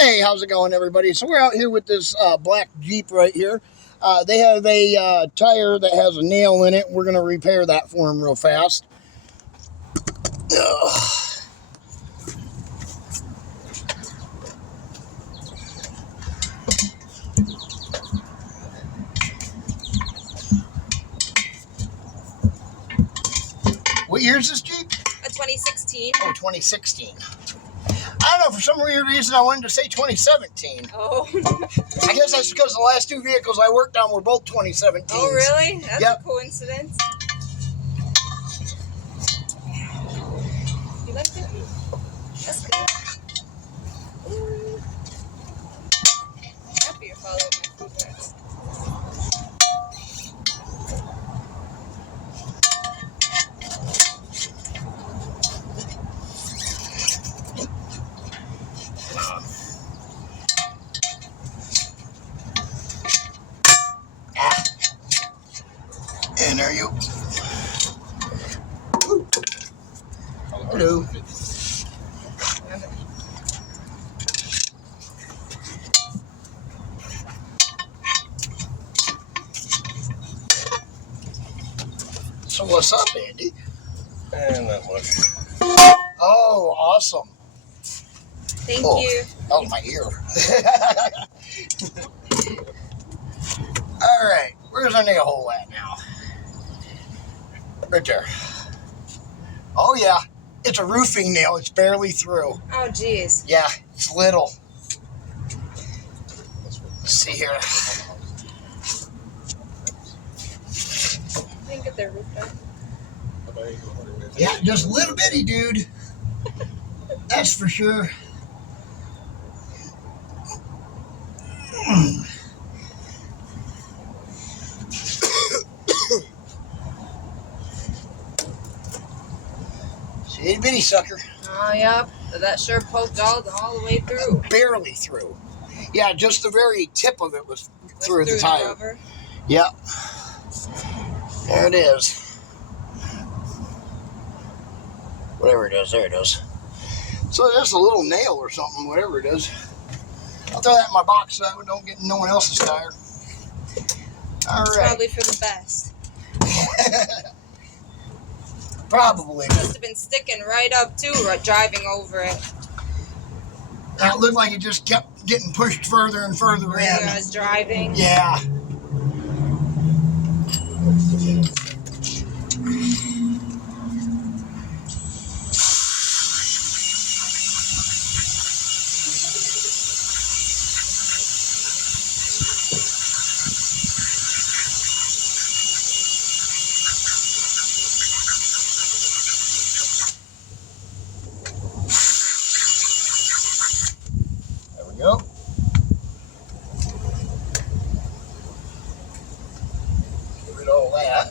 Hey, how's it going, everybody? So we're out here with this black Jeep right here. They have a tire that has a nail in it. We're going to repair that for them real fast. Ugh. What year is this Jeep? A 2016. Oh, 2016. I don't know, for some weird reason I wanted to say 2017. Oh. I guess that's because the last two vehicles I worked on were both 2017s. Oh, really? That's Yep. a coincidence. You like it? That's good. Happy to follow my food next. And there you. Hello. So what's up, Andy? Not much. Oh, awesome. Thank you. Oh, my ear. All right, where's our nail hole at now? Right there. Oh, yeah, it's a roofing nail. It's barely through. Oh, geez. Yeah, it's little. Let's see here. Didn't get their roof done. Yeah, just a little bitty, dude. That's for sure. Itty bitty sucker. Oh, yep. That sure poked all the way through. Barely through. Yeah, just the very tip of it was through the tire. Rubber. Yep. There it is. Whatever it is, there it is. So that's a little nail or something, whatever it is. I'll throw that in my box so that we don't get no one else's tire. All It's right. probably for the best. Probably. Must have been sticking right up too, driving over it. That looked like it just kept getting pushed further and further in. I was driving. Yeah. There we go. Get rid of all that.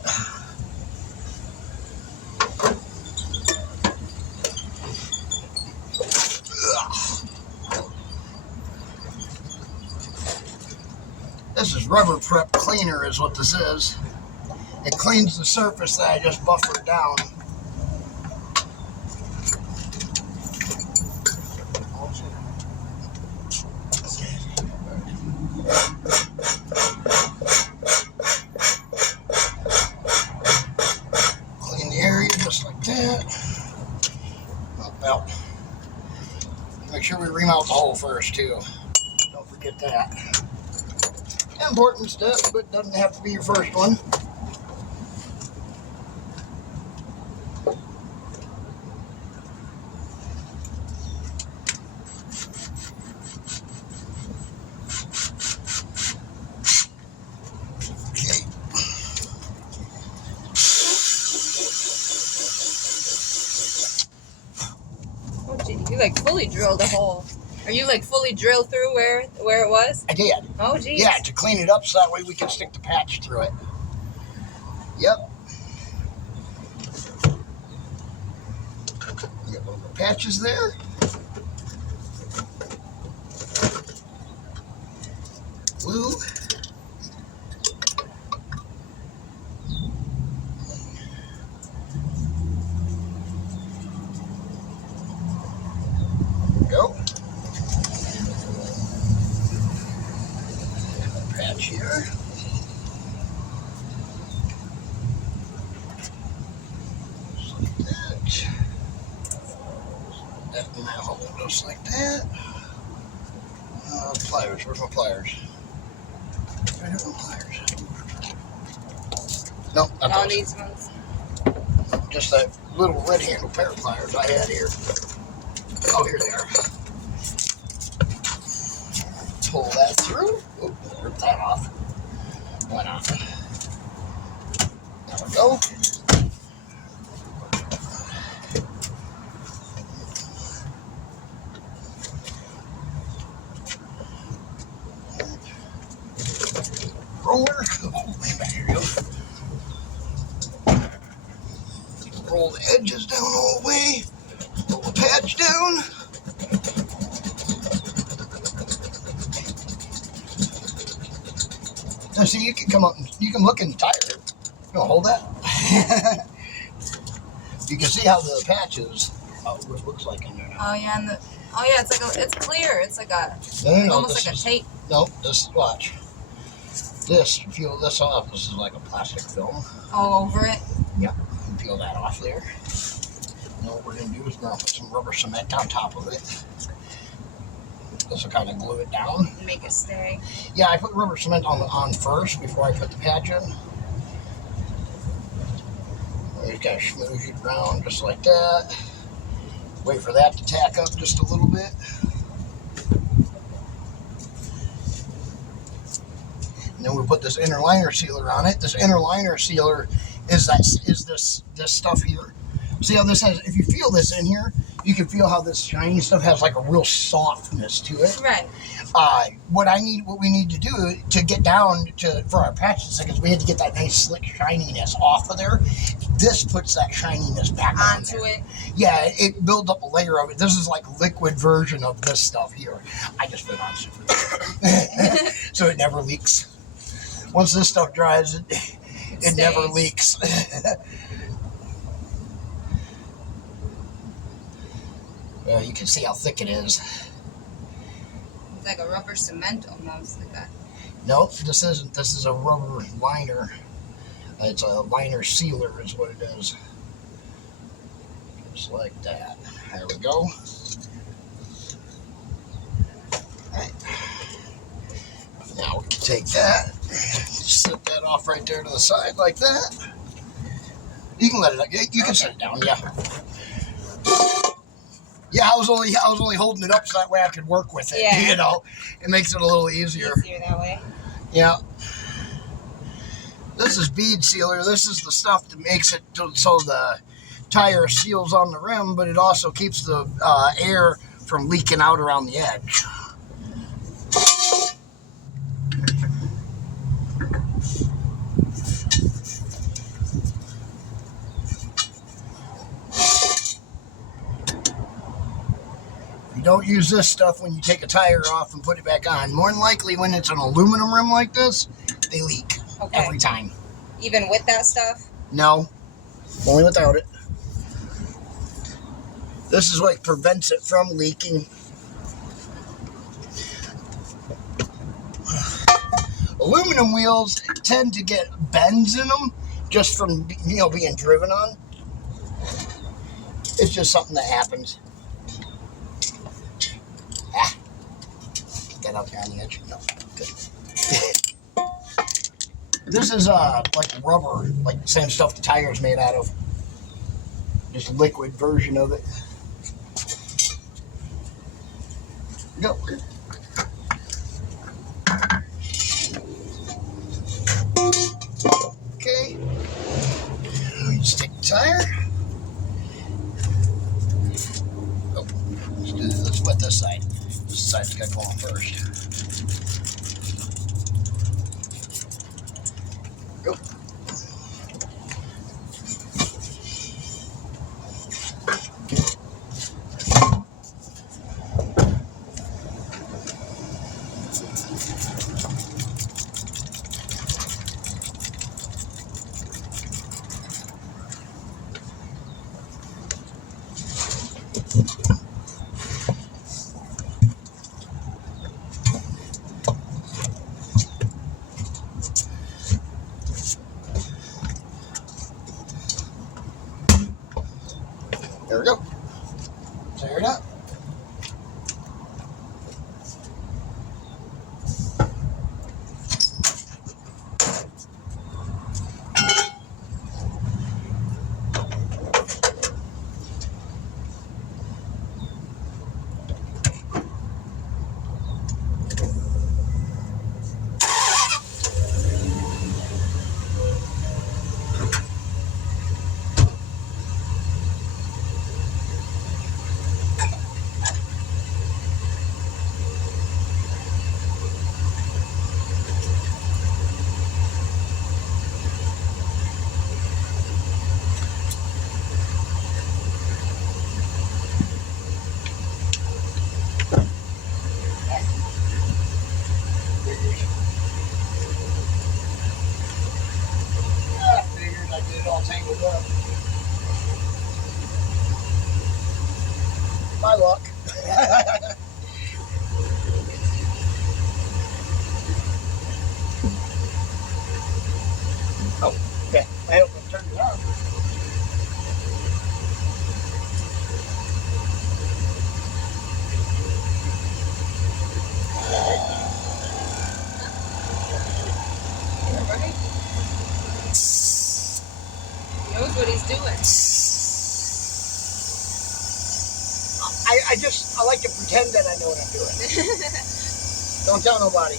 This is rubber prep cleaner is what this is. It cleans the surface that I just buffered down. Clean the area just like that. Oh, well, make sure we remount the hole first too. Don't forget that. Important step, but doesn't have to be your first one. Okay. Oh, gee, you like fully drilled a hole. Are you like fully drilled through where it was? I did. Oh, geez. Yeah, to clean it up so that way we can stick the patch through it. Yep. We got little patches there. Glue. Go. patch here. Just like that. That in that hole, just like that. Pliers, where's my pliers? Where are my pliers? Nope, not All those. these ones. Just that little red handle pair of pliers I had here. Oh, here they are. Pull that through. Oh, rip that off. Why not? There we go. Roller. Oh, man, here you go. Roll the edges down all the way. Roll the patch down. Now, see, you can come up and you can look in the tire. You want to hold that? You can see how the patch is. Oh, what it looks like in there now. Oh yeah, and it's like it's clear. It's like a No, almost like a tape. No, just watch. This, peel this off. This is like a plastic film. All over it. Yeah, you peel that off there. Now what we're going to do is we're going to put some rubber cement on top of it. This will kind of glue it down. Make it stay. Yeah, I put rubber cement on first before I put the patch in. You just kind of smooth it around just like that. Wait for that to tack up just a little bit. And then we put this inner liner sealer on it. This inner liner sealer is this stuff here. See how this has, if you feel this in here, you can feel how this shiny stuff has like a real softness to it. Right. What we need to do to get down to for our patches is we had to get that nice slick shininess off of there. This puts that shininess back onto it. Yeah, it builds up a layer of it. This is like liquid version of this stuff here. I just put it on super so it never leaks. Once this stuff dries, it never leaks. You can see how thick it is. It's like a rubber cement almost. Like that. Nope, this isn't. This is a rubber liner. It's a liner sealer is what it is. Just like that. There we go. Alright. Now we can take that, set that off right there to the side like that. You can let it. You can set it down. Yeah. Yeah, I was only holding it up so that way I could work with it. Yeah. You know, it makes it a little easier. Easier that way. Yeah. This is bead sealer. This is the stuff that makes it so the tire seals on the rim, but it also keeps the air from leaking out around the edge. You don't use this stuff when you take a tire off and put it back on. More than likely, when it's an aluminum rim like this, they leak every time. Even with that stuff? No, only without it. This is what prevents it from leaking. Aluminum wheels tend to get bends in them just from being driven on. It's just something that happens. Get out there on the edge. No. Good. This is like rubber, like the same stuff the tire's made out of. Just a liquid version of it. Go. Okay. Let me just take the tire. Oh, let's wet this side. This side's got to go on first. Go. I figured I get it all tangled up. My luck. Oh, okay. I hope I turned it on. Right? He knows what he's doing. I like to pretend that I know what I'm doing. Don't tell nobody.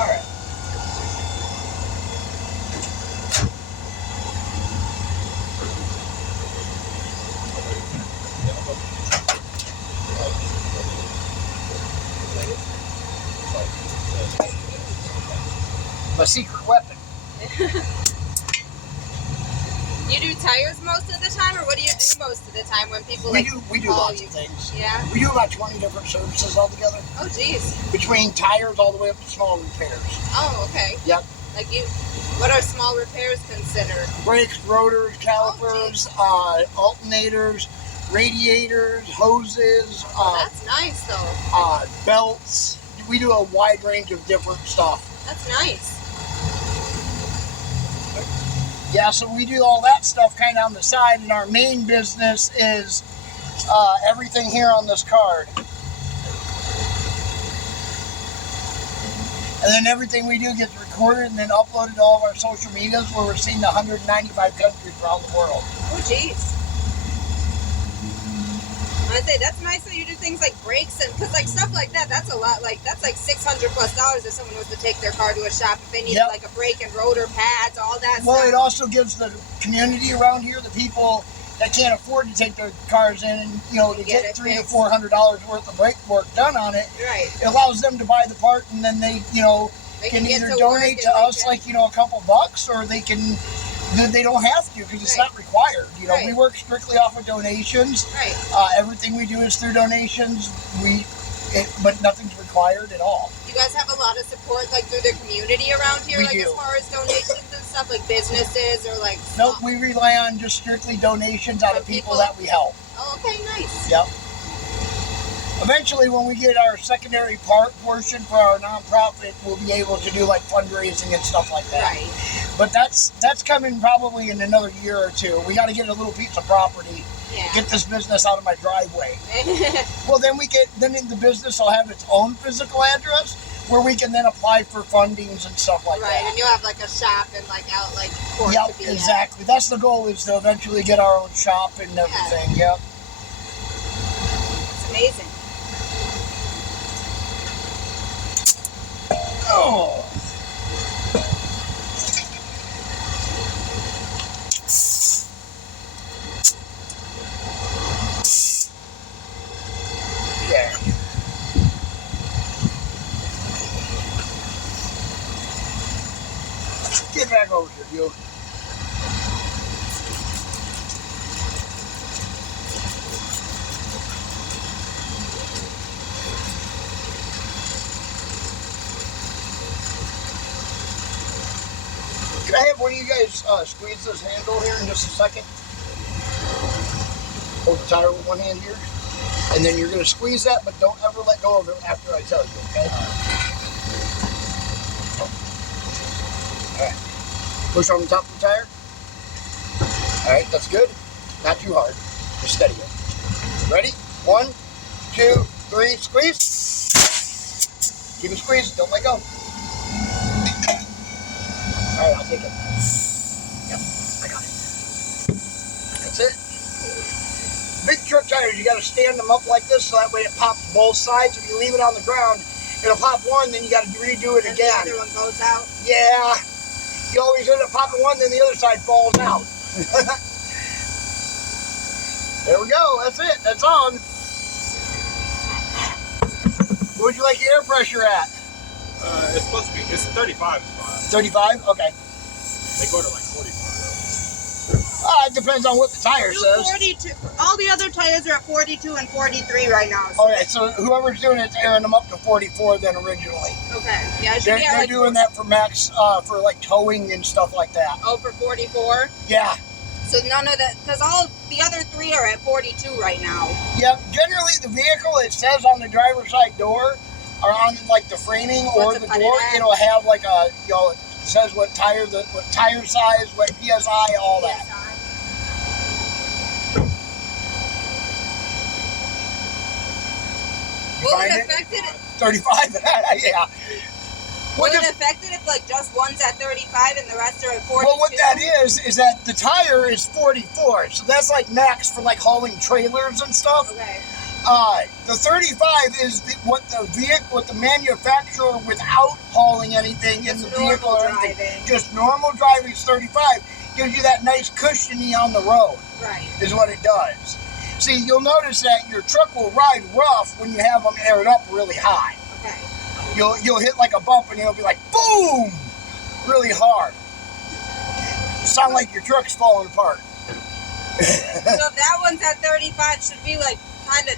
All right. My secret weapon. You do tires most of the time, or what do you do most of the time when people We do call lots you? of things. Yeah. We do about 20 different services altogether, Oh, geez. between tires all the way up to small repairs. Oh, okay. Yep. Like you, what are small repairs considered? Brakes, rotors, calipers, alternators, radiators, hoses, That's nice, though. belts. We do a wide range of different stuff. That's nice. Yeah, so we do all that stuff kind of on the side, and our main business is everything here on this card. And then everything we do gets recorded and then uploaded to all of our social medias, where we're seen in 195 countries around the world. Oh, geez. I'd say that's nice that you do things like brakes and, because like stuff like that, that's a lot, like that's like $600+ if someone was to take their car to a shop, if they needed Yep. like a brake and rotor pads, all that Well, stuff. it also gives the community around here, the people that can't afford to take their cars in and, you know, to Get get it $300 to fixed. $400 worth of brake work done on it. Right. It allows them to buy the part, and then they, you know, They can get either to donate work to and us, they like, you know, a couple bucks, or they can, they don't have to, because it's Right. not required. You know, Right. we work strictly off of donations. Right. Everything we do is through donations. But nothing's required at all. You guys have a lot of support like through the community around here, We like do. as far as donations and stuff, like businesses or like. Nope, we rely on just strictly donations out of From people people? that we help. Oh, okay, nice. Yep. Eventually, when we get our secondary portion for our nonprofit, we'll be able to do like fundraising and stuff like that. Right. But that's coming probably in another year or two. We got to get a little piece of property, Yeah. get this business out of my driveway. Well, then the business will have its own physical address, where we can then apply for fundings and stuff like right, that. and you'll have like a shop and like out like court Yep, to be at. exactly. That's the goal, is to eventually get our own shop and everything. Yep. It's amazing. Oh. Yeah. Get back over here, you. Can I have one of you guys squeeze this handle here in just a second? Hold the tire with one hand here. And then you're going to squeeze that, but don't ever let go of it after I tell you, okay? Alright. Push on the top of the tire. Alright, that's good. Not too hard. Just steady it. Ready? 1, 2, 3, squeeze. Keep it squeezed. Don't let go. Alright, I'll take it. Yep, I got it. That's it. Big truck tires, you got to stand them up like this so that way it pops both sides. If you leave it on the ground, it'll pop one, then you got to redo it And again. the other one goes out. Yeah. You always end up popping one, then the other side falls out. There we go. That's it. That's on. What would you like your air pressure at? It's supposed to be. It's 35 is fine. 35? Okay. They go to like 45 It depends on what the tire says. 42. All the other tires are at 42 and 43 right now. So. Okay, so whoever's doing it's airing them up to 44 then originally. Okay. Yeah, it should They're, be at they're like doing that for max, for like towing and stuff like that. Oh, for 44? Yeah. So none of that, because all the other 3 are at 42 right now. Yep. Generally, the vehicle, it says on the driver's side door, or on like the framing or the door, it'll have like a, it says what tire size, what PSI, all that. Will it affect it? 35? Yeah. Will it affect it if like just one's at 35 and the rest are at 42? Well, what that is that the tire is 44, so that's like max for like hauling trailers and stuff. Okay. The 35 is what the manufacturer without hauling anything in the vehicle or anything. Just normal driving is 35. Gives you that nice cushiony on the road. Right. Is what it does. See, you'll notice that your truck will ride rough when you have them aired up really high. Okay. You'll hit like a bump and it'll be like boom, really hard. Sound like your truck's falling apart. So if that one's at 35, should we like kind of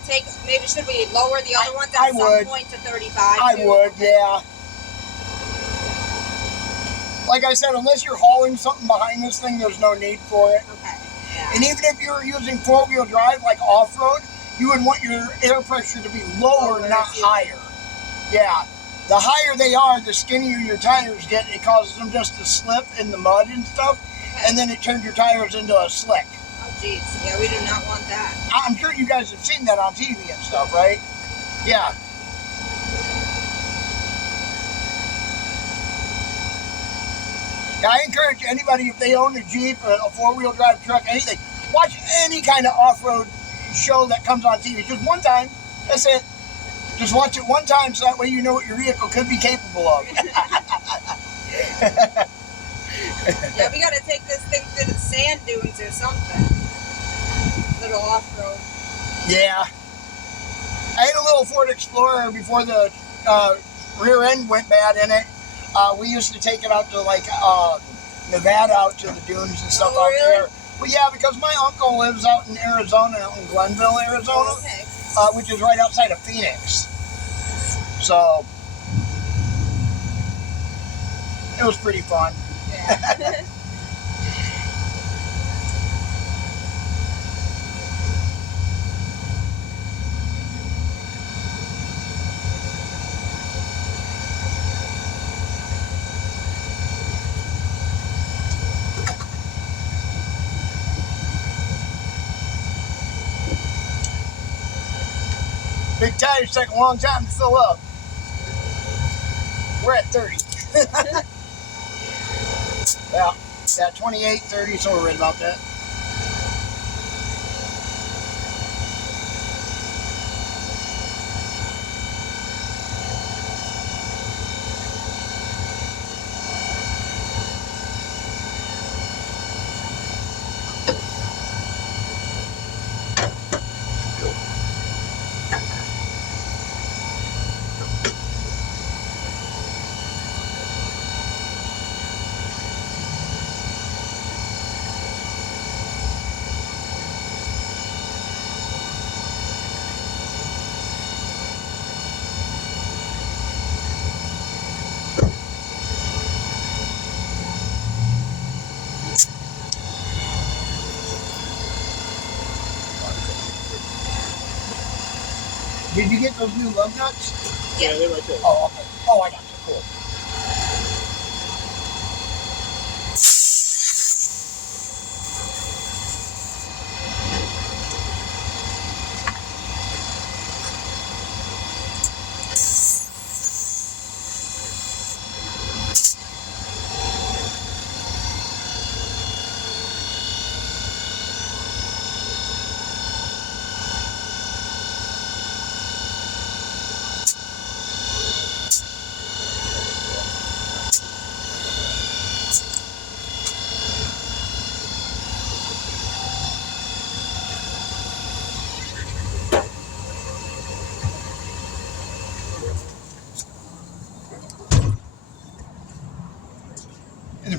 should we lower the other ones at some point to 35? I would, yeah. Like I said, unless you're hauling something behind this thing, there's no need for it. Okay. Yeah. And even if you're using four-wheel drive, like off-road, you would want your air pressure to be lower, not higher. Yeah. The higher they are, the skinnier your tires get. It causes them just to slip in the mud and stuff, and then it turns your tires into a slick. Oh, jeez. Yeah, we do not want that. I'm sure you guys have seen that on TV and stuff, right? Yeah. I encourage anybody, if they own a Jeep or a four-wheel drive truck, anything, watch any kind of off-road show that comes on TV. Just one time. That's it. Just watch it one time so that way you know what your vehicle could be capable of. Yeah, we got to take this thing through the sand dunes or something. Little off-road. Yeah. I had a little Ford Explorer before the rear end went bad in it. We used to take it out to like Nevada, out to the dunes and stuff out there. Well, yeah, because my uncle lives out in Arizona, out in Glenville, Arizona, which is right outside of Phoenix. So it was pretty fun. Yeah. Big tires take a long time to fill up. We're at 30. Yeah, 28, 30, so we're right about that. Did you get those new lug nuts? Yeah, they're right there. Oh, okay. Oh, I got you. Cool.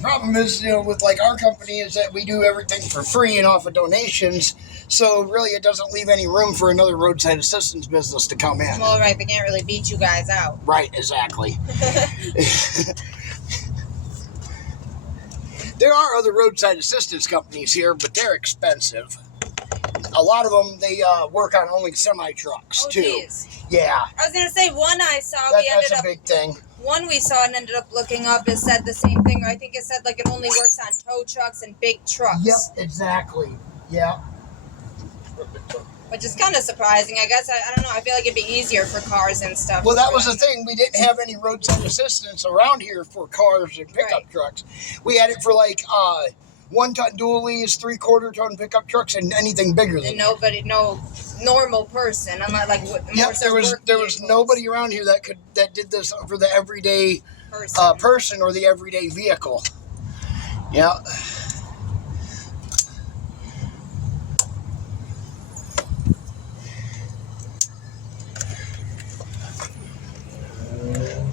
problem is, with like our company is that we do everything for free and off of donations. So really it doesn't leave any room for another roadside assistance business to come in. Well, right, they can't really beat you guys out. Right, exactly. There are other roadside assistance companies here, but they're expensive. A lot of them, they work on only semi-trucks, too. Geez. Yeah. I was going to say, one I saw, That's a big thing. One we saw and ended up looking up, it said the same thing. I think it said, like, it only works on tow trucks and big trucks. Yep, exactly. Yeah. Which is kind of surprising. I guess, I don't know, I feel like it'd be easier for cars and stuff. Well, that was the thing. We didn't have any roadside assistance around here for cars and pickup trucks. We had it for, like, 1-ton dualies, 3/4 ton pickup trucks, and anything bigger than that. No normal person. I'm not like there was nobody around here that did this for the everyday person or the everyday vehicle. Yeah.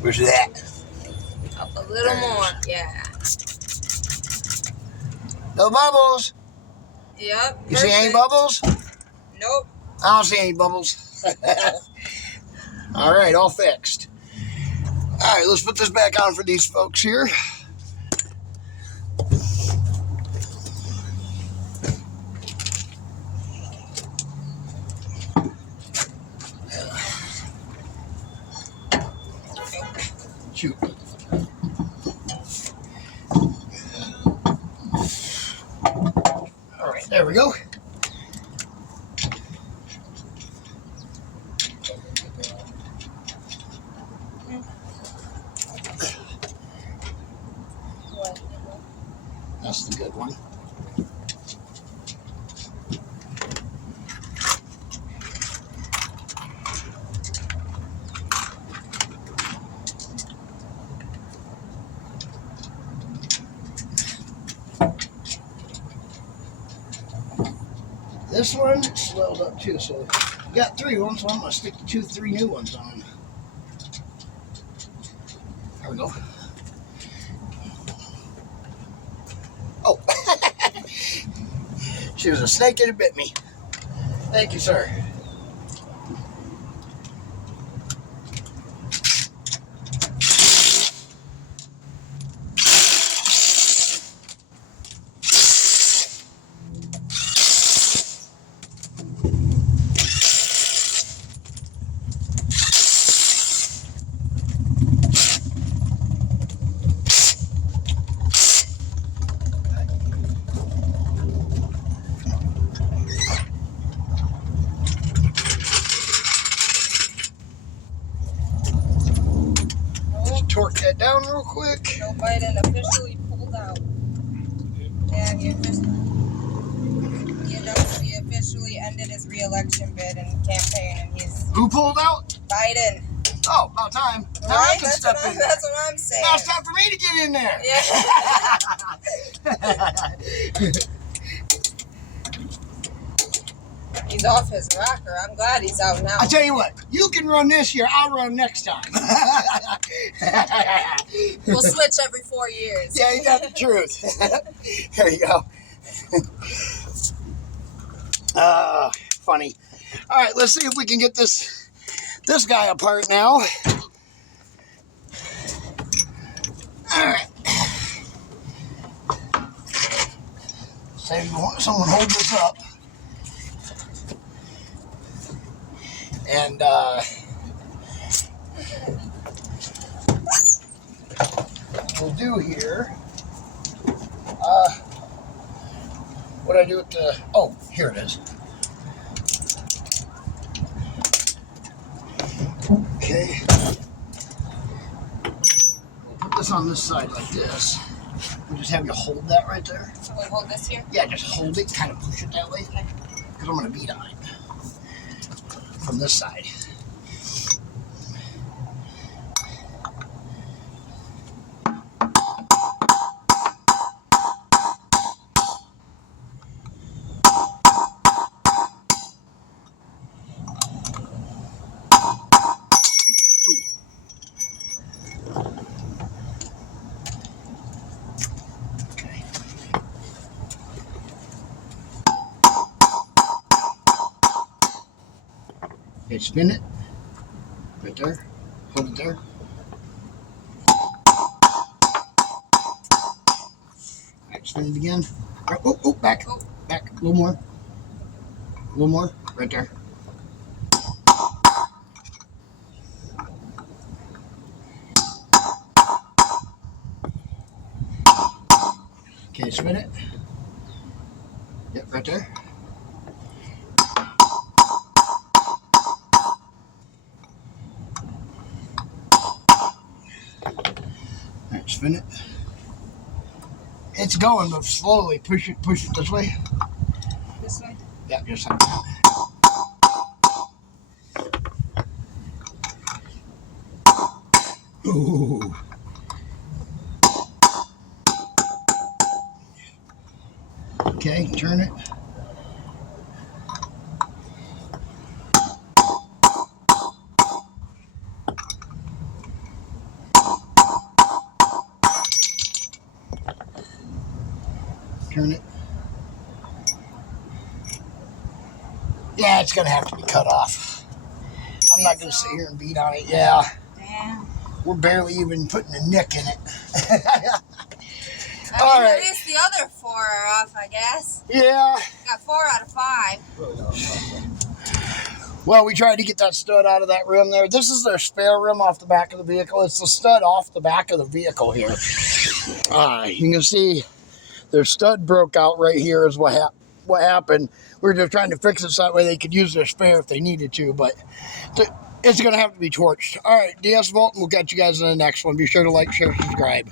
Where's that? Up a little more. Yeah. No bubbles. Yep. You see any bubbles? Nope. I don't see any bubbles. All right, all fixed. All right, let's put this back on for these folks here. Shoot. All right, there we go. That's the good one. This one swelled up too, so we got 3 ones, so I'm going to stick the 3 new ones on. There we go. Oh, she was a snake and it bit me. Thank you, sir. Torque that down real quick. Joe Biden officially pulled out. Yeah, he officially ended his re-election bid and campaign, and he's... Who pulled out? Biden. Oh, about time. Now Right? I can step in there. That's what I'm saying. Now it's time for me to get in there. Yeah. He's off his rocker. I'm glad he's out now. I tell you what, you can run this year, I'll run next time. We'll switch every 4 years. Yeah, you got the truth. There you go. Funny. All right, let's see if we can get this guy apart now. All right. Say someone hold this up. And what we'll do here, what I do with the, oh, here it is. Okay. We'll put this on this side like this. We'll just have you hold that right there. So we'll hold this here? Yeah, just hold it, kind of push it that way. Because I'm going to beat on it. From this side. Okay, spin it. Right there. Hold it there. Alright, spin it again. Oh, back. Oh. Back. A little more. A little more. Right there. Okay, spin it. Yep, right there. Alright, spin it. It's going, but slowly. Push it this way. This way. Yeah, just like that. Ooh. Okay, turn it. Turn it. Yeah, it's going to have to be cut off. I'm not going to sit here and beat on it. Yeah. Damn. We're barely even putting a nick in it. I All mean, right. at least the other 4 are off, I guess. Yeah. Got 4 out of 5. Well, we tried to get that stud out of that rim there. This is their spare rim off the back of the vehicle. It's the stud off the back of the vehicle here. You can see their stud broke out right here is what happened. We were just trying to fix it so that way they could use their spare if they needed to, but it's going to have to be torched. All right, DS Vault, we'll catch you guys in the next one. Be sure to like, share, subscribe.